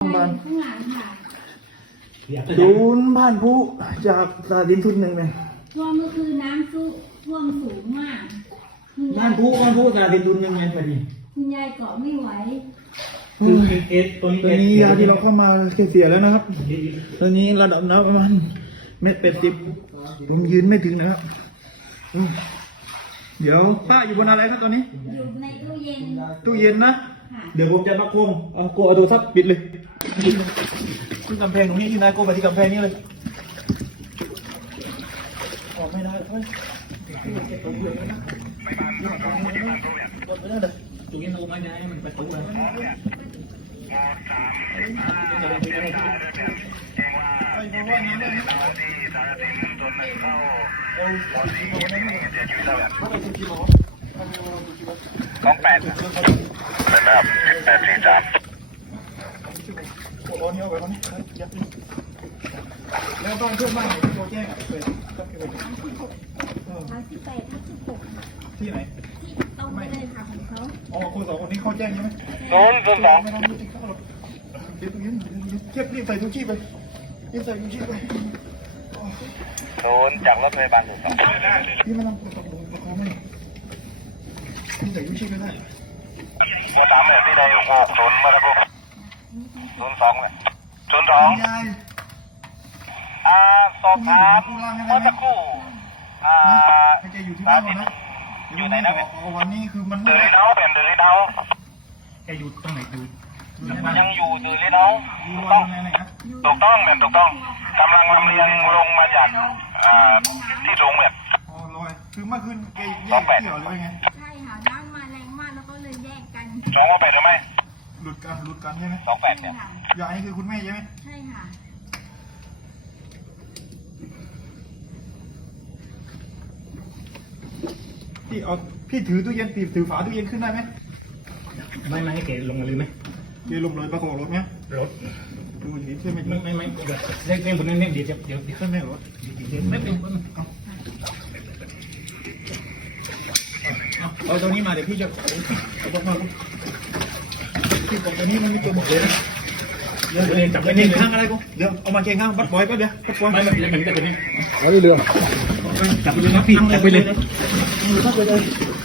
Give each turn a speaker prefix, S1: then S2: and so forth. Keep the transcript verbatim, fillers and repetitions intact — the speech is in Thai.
S1: บ้าน
S2: ข้างหลังค่ะ
S1: ศูนย์บ้านผู้จากตาดินทุนหนึ่งเลย
S2: ท่วมเมื่อคืนน้ำซุท่วมสูงมากคุณยา
S3: บ้าย นผู้บ้านผู้ตาดินทุนยังไงพอดี
S2: คุณยายเกาะไม่ไหว
S3: คือเอสตัว
S1: ตอน
S3: นี้
S1: นี้ยาที่เราเข้ามาแค่เสียแล้วนะครับ ตอนนี้ระดับน้ำประมาณเมตรแปดสิบผมยืนไม่ถึงนะครับอืมเดี๋ยวป้าอยู่บนอะไรครับตอนนี้
S2: อยู่ในตู้เย็น
S1: ตู้เย็นนะ
S2: ค่ะ
S1: เดี๋ยวผมจะมาโกงเอาโกเอาโทรศัพท์ปิดเลยที่กำแพงตรงนี้ที่นายโกไปที่กำแพงนี้เลยออกไม่ได้เฮ้ยกดไม่ได้เลย
S3: ตัวนี้เราไม่ได้มันไปตู้แล้ว
S1: ไอ้เพราะว่าน้ำเนี่ยเอา
S4: สองแปดเป็นแบบแปดสี่สาม
S1: ร้อนเยอะไปมั้งยัดแล้วต้องเพื่อนบ้านไหนที่โทรแจ้งอ่ะไปต้องไป
S2: สามสิบหกสามสิบแปดสามสิบหกค่ะ
S1: ที่ไหน
S2: ที่ตรงไปเลยค่ะของเขา
S1: อ๋อคนสองคนนี้เขาแจ้งใช่ไหม
S4: ศูนย์ศูนย์สอง
S1: ไม่ต้องรู้จริงเขาหรอกเดี๋ยวตรงนี้เก็บรีบใส่ถุงชีพไปรีบใส่ถุงชีพไป
S4: ศูนย์จากรถพยาบาลศูนย์สอง
S1: พี่ไม่ต้องประคองประคองไม่รีบใส่ถุงชีพไปได้
S4: เมื่อสามเนี่ยที่เราอยู่หกศูนย์เมื่อสักครู่ศูนย์สองเลยศูนย์สอง
S1: ยาย
S4: อ่าสอบถามเมื่อสักครู่อ่า
S1: ให้แกอยู่ที่บ้านก่อนนะ
S4: อยู่ไหนนะเป็น
S1: วันนี้คือมัน
S4: เดลิเนาเป็นเดลิเนา
S3: แกอยู่ตรงไหนดู
S4: ยังอยู่เดลิเนา
S1: ดู
S4: ถูก
S1: วั
S4: ต้อง
S1: นไหนนะ
S4: ถูกต้องแบบถูกต้องกำลังลำเลียงลงมาจากอ่าที่สูงแบบ
S1: อ๋อลอยคือเมื่อคืนแกแยกเกี่ยวหรือไง
S2: ใช่ค่ะน้ำมาแรงมากแล้วก็เลยแยกกัน
S4: สองว่าแปดหรือไม่
S1: หลุดกันหลุดกันใช่ไหม
S4: สองแปดเนี่ย
S2: ค่ะ
S1: ยายนี่คือคุณแม่ใช่ไหม
S2: ใช่ค่ะ
S1: พี่เอาพี่ถือตู้เย็นตีถือฝาตู้เย็นขึ้นได้ไหม
S3: ไม่ไม่ให้แกลงมาเลยไหม
S1: เดี๋ยวลมเลยประคองรถเนี้ย
S3: รถ
S1: ดูอย่างนี้ใช่ไหม
S3: ไม่ไม่ไม่เดี๋ยวเล่นเล่นบนนั้นเล่นเดี๋ยวเดี๋ยวเดี๋ยว
S1: ใช่ไหมรถ
S3: เดี๋ยวไม่เป็นเอา
S1: เอาตัวนี้มาเดี๋ยวพี่จะเอาตัวมาพี่บอกตัวนี้มันมีตัวบอกเลยนะ
S3: เดี๋ยวเล่นจับ
S1: เดี๋
S3: ไป
S1: ยว
S3: นี่
S1: เข่ง
S3: เลย
S1: ข้างอะไรกูเดี๋ยวเอามาเข่งข้างบัดบอยก็เดี๋ยวบัดบอย
S3: ไม่ไม่ไม่ไม่ไม่ไม่
S1: เอาเรือ
S3: จับไปเลยนะพี่จับไปเลย
S1: มือเข้าไปเลย